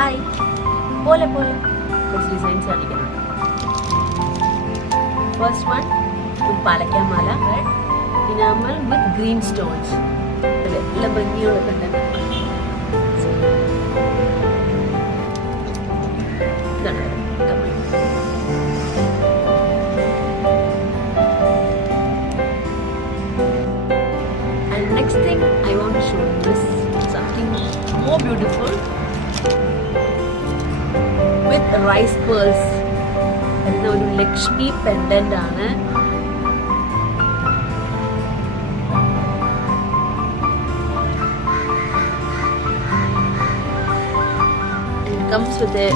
ഹായ് പോലെ പോലെ കുറച്ച് ഡിസൈൻസ് കാണിക്കണം. ഫസ്റ്റ് വൺ ഒരു പാലക്കാമാല red enamel with green stones. നല്ല ഭംഗിയുള്ള content. And next thing I want to show you is something more beautiful with rice pearls. ഇത് ഒരു ലക്ഷ്മി പെൻഡന്റ് ആണ്. It comes with a